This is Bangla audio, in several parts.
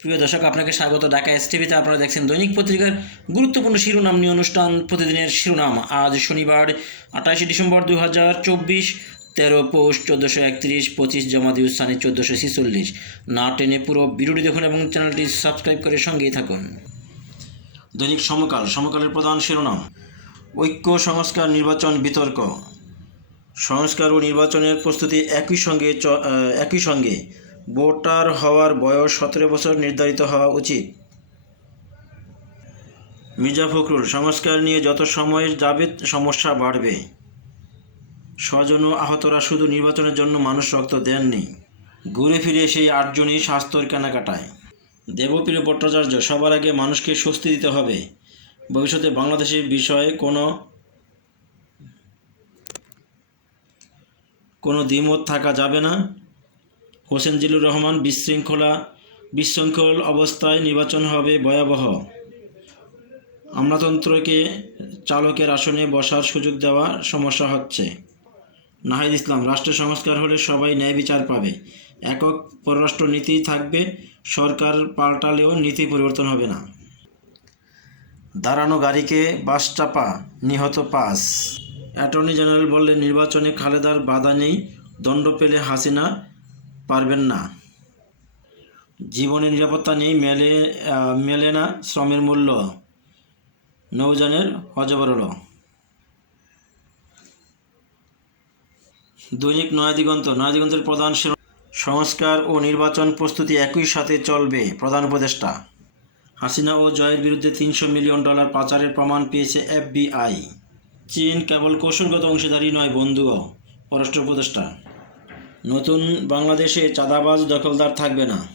প্রিয় দর্শক, আপনাকে স্বাগত। ঢাকা এস টিভিতে আপনারা দেখছেন দৈনিক পত্রিকার গুরুত্বপূর্ণ শিরোনাম নিয়ে অনুষ্ঠান প্রতিদিনের শিরোনাম। আজ শনিবার, আঠাশে ডিসেম্বর দু হাজার চব্বিশ, তেরো পৌষ চোদ্দোশো একত্রিশ, পঁচিশ জমা জমাদিউস সানি চোদ্দোশো ছেচল্লিশ। না টেনে পুরো ভিডিওটি দেখুন এবং চ্যানেলটি সাবস্ক্রাইব করে সঙ্গেই থাকুন। দৈনিক সমকাল, সমকালের প্রধান শিরোনাম। ঐক্য, সংস্কার, নির্বাচন, বিতর্ক। সংস্কার ও নির্বাচনের প্রস্তুতি একই সঙ্গে একই সঙ্গে। ভোটার হওয়ার বয়স সতেরো বছর নির্ধারিত হওয়া উচিত। মির্জা ফখরুল, সংস্কার নিয়ে যত সময় যাবে, সমস্যা বাড়বে। স্বজন ও আহতরা শুধু নির্বাচনের জন্য মানুষ রক্ত দেননি। ঘুরে ফিরে সেই আটজনই স্বাস্থ্যর কেনাকাটায়। দেবপ্রিয় ভট্টাচার্য, সবার আগে মানুষকে স্বস্তি দিতে হবে। ভবিষ্যতে বাংলাদেশের বিষয়ে কোনো কোনো দ্বিমত থাকা যাবে না। হোসেন জিল্লুর রহমান বিশৃঙ্খলা, বিশৃঙ্খল অবস্থায় নির্বাচন হবে ভয়াবহ। আমলাতন্ত্রকে চালকের আসনে বসার সুযোগ দেওয়া সমস্যা হচ্ছে। নাহিদ ইসলাম, রাষ্ট্র সংস্কার হলে সবাই ন্যায় বিচার পাবে। একক পররাষ্ট্র নীতি থাকবে, সরকার পাল্টালেও নীতি পরিবর্তন হবে না। দাঁড়ানো গাড়িকে বাস চাপা, নিহত পাস অ্যাটর্নি জেনারেল বললেন, নির্বাচনে খালেদার বাধা নেই, দণ্ড পেলে হাসিনা পারবেন না। জীবনে নিরাপত্তা নেই, মেলে মেলে না শ্রমের মূল্য। নৌজানের অজবরল। দৈনিক নয়াদিগন্ত নয়াদিগন্তের প্রধান সংস্কার ও নির্বাচন প্রস্তুতি একই সাথে চলবে, প্রধান উপদেষ্টা। হাসিনা ও জয়ের বিরুদ্ধে তিনশো মিলিয়ন ডলার পাচারের প্রমাণ পেয়েছে এফবিআই। চীন কেবল কৌশলগত অংশীদারি নয়, বন্ধুও। পররাষ্ট্র উপদেষ্টা। নতুন বাংলাদেশে চাঁদাবাজ দখলদার থাকবে না।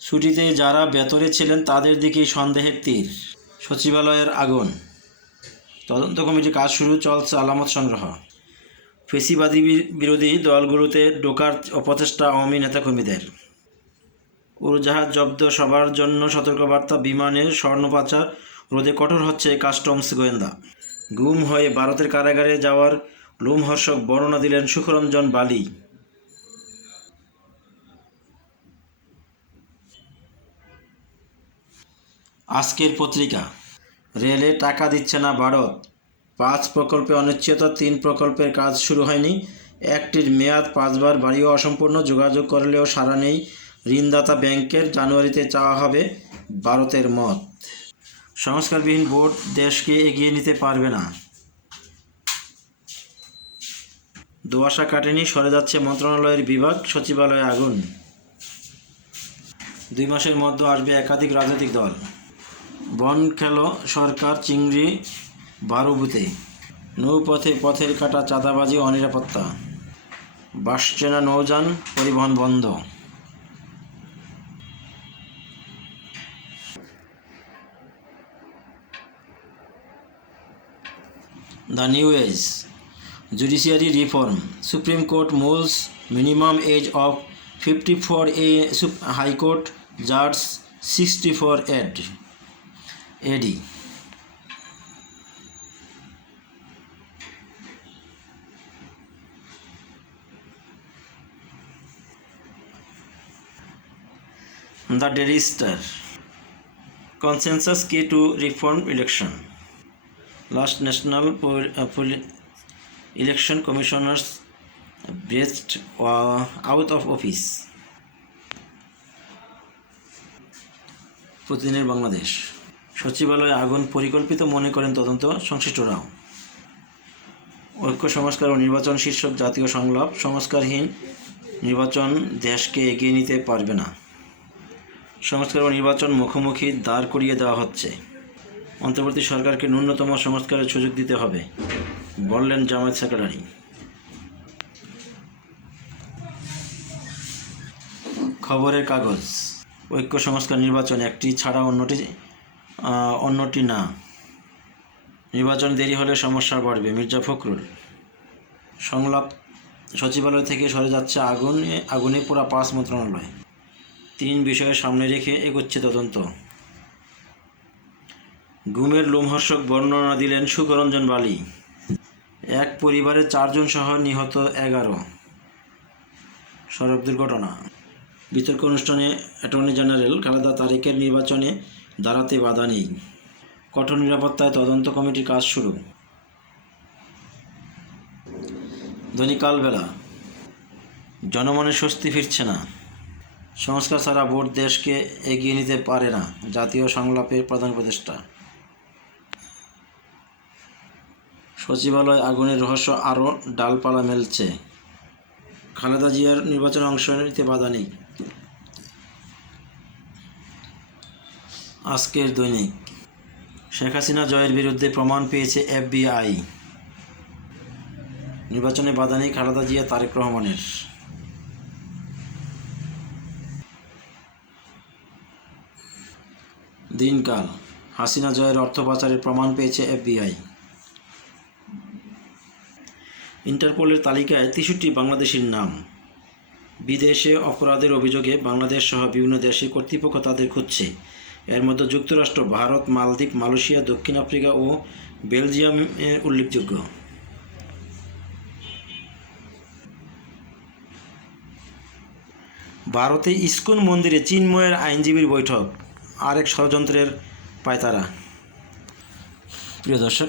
ছুটিতে যারা ভেতরে ছিলেন, তাদের দিকেই সন্দেহের তীর। সচিবালয়ের আগুন। তদন্ত কমিটির কাজ শুরু, চলছে আলামত সংগ্রহ। ফেসিবাদী বিরোধী দলগুলোতে ঢোকার অপচেষ্টা আওয়ামী নেতাকর্মীদের। উড়োজাহাজ জব্দ সবার জন্য সতর্কবার্তা বিমানের স্বর্ণ পাচার রোধে কঠোর হচ্ছে কাস্টমস গোয়েন্দা। গুম হয়ে ভারতের কারাগারে যাওয়ার লোমহর্ষক বর্ণনা দিলেন সুখরঞ্জন বালি। আজকের পত্রিকা, রেলে টাকা দিচ্ছে না ভারত। পাঁচ প্রকল্পে অনিশ্চয়তা, তিন প্রকল্পের কাজ শুরু হয়নি। একটির মেয়াদ পাঁচবার বাড়িও অসম্পূর্ণ, যোগাযোগ করলেও সারা নেই। ঋণদাতা ব্যাংকের জানুয়ারিতে চাওয়া হবে ভারতের মত। সংস্কারবিহীন বোর্ড দেশকে এগিয়ে নিতে পারবে না। দোয়াশা কাটেনি, সরে যাচ্ছে মন্ত্রণালয়ের বিভাগ, সচিবালয়ে আগুন। দুই মাসের মধ্যে আসবে একাধিক রাজনৈতিক দল। বন খেলো সরকার, চিংড়ি, বারুবুতে। নৌপথে পথের কাটা চাঁদাবাজি, অনিরাপত্তা। বাসচেনা নৌযান, পরিবহন বন্ধ। The new Age Judiciary Reform Supreme Court moves minimum age of 54 A High Court Judge 64 AD. AD. The Daily Star Consensus key to reform election. Last national po- commissioners breathed uh, out of office. প্রতিদিনের বাংলাদেশ। সচিবালয়ে আগুন পরিকল্পিত মনে করেন তদন্ত সংশ্লিষ্টরাও। ঐক্য সংস্কার ও নির্বাচন শীর্ষক জাতীয় সংলাপ সংস্কারহীন নির্বাচন দেশকে এগিয়ে নিতে পারবে না। সংস্কার ও নির্বাচন মুখোমুখি দাঁড় করিয়ে দেওয়া হচ্ছে। অন্তর্বর্তী সরকারকে ন্যূনতম সংস্কারের সুযোগ দিতে হবে। বললেন জামায়াত সেক্রেটারি। খবরের কাগজ। ঐক্য সংস্কার নির্বাচন একটি ছাড়া অন্যটি অন্যটি না। নির্বাচন দেরি হলে সমস্যা বাড়বে, মির্জা ফখরুল। সংলাপ সচিবালয় থেকে সরে যাচ্ছে আগুন আগুনে পোড়া পাঁচ মন্ত্রণালয়। তিন বিষয়ে সামনে রেখে এগোচ্ছে তদন্ত। গুমের লোমহর্ষক বর্ণনা দিলেন সুকরঞ্জন বালি। এক পরিবারের চারজন সহ নিহত এগারো। সড়ক দুর্ঘটনা। বিতর্ক অনুষ্ঠানে অ্যাটর্নি জেনারেল খালেদা তারিকের নির্বাচনে দাঁড়াতে বাধা নেই। কঠোর নিরাপত্তায় তদন্ত কমিটির কাজ শুরু। দৈনিক কালবেলা। জনমনে স্বস্তি ফিরছে না। সংস্কার ছাড়া ভোট দেশকে এগিয়ে নিতে পারে না জাতীয় সংলাপের প্রধান উপদেষ্টা। সচিবালয় আগুনের রহস্য আরও ডালপালা মেলছে। খালেদা জিয়ার নির্বাচনে অংশ নিতে বাধা নেই। আজকের দৈনিক। শেখ হাসিনা জয়ের বিরুদ্ধে প্রমাণ পেয়েছে এফবিআই। নির্বাচনে বাধা নেই খালেদা জিয়া, তারেক রহমানের। দিনকাল, হাসিনা জয়ের অর্থ পাচারের প্রমাণ পেয়েছে এফবিআই। ইন্টারপোলের তালিকায় তেষট্টি বাংলাদেশির নাম। বিদেশে অপরাধের অভিযোগে বাংলাদেশ সহ বিভিন্ন দেশে কর্তৃপক্ষ তাদের খুঁজছে। এর মধ্যে যুক্তরাষ্ট্র, ভারত, মালদ্বীপ, মালয়েশিয়া, দক্ষিণ আফ্রিকা ও বেলজিয়াম উল্লেখযোগ্য। ভারতে ইস্কন মন্দিরে চিন্ময়ের আইনজীবীর বৈঠক। আরেক ষড়যন্ত্রের পায়তারা। প্রিয় দর্শক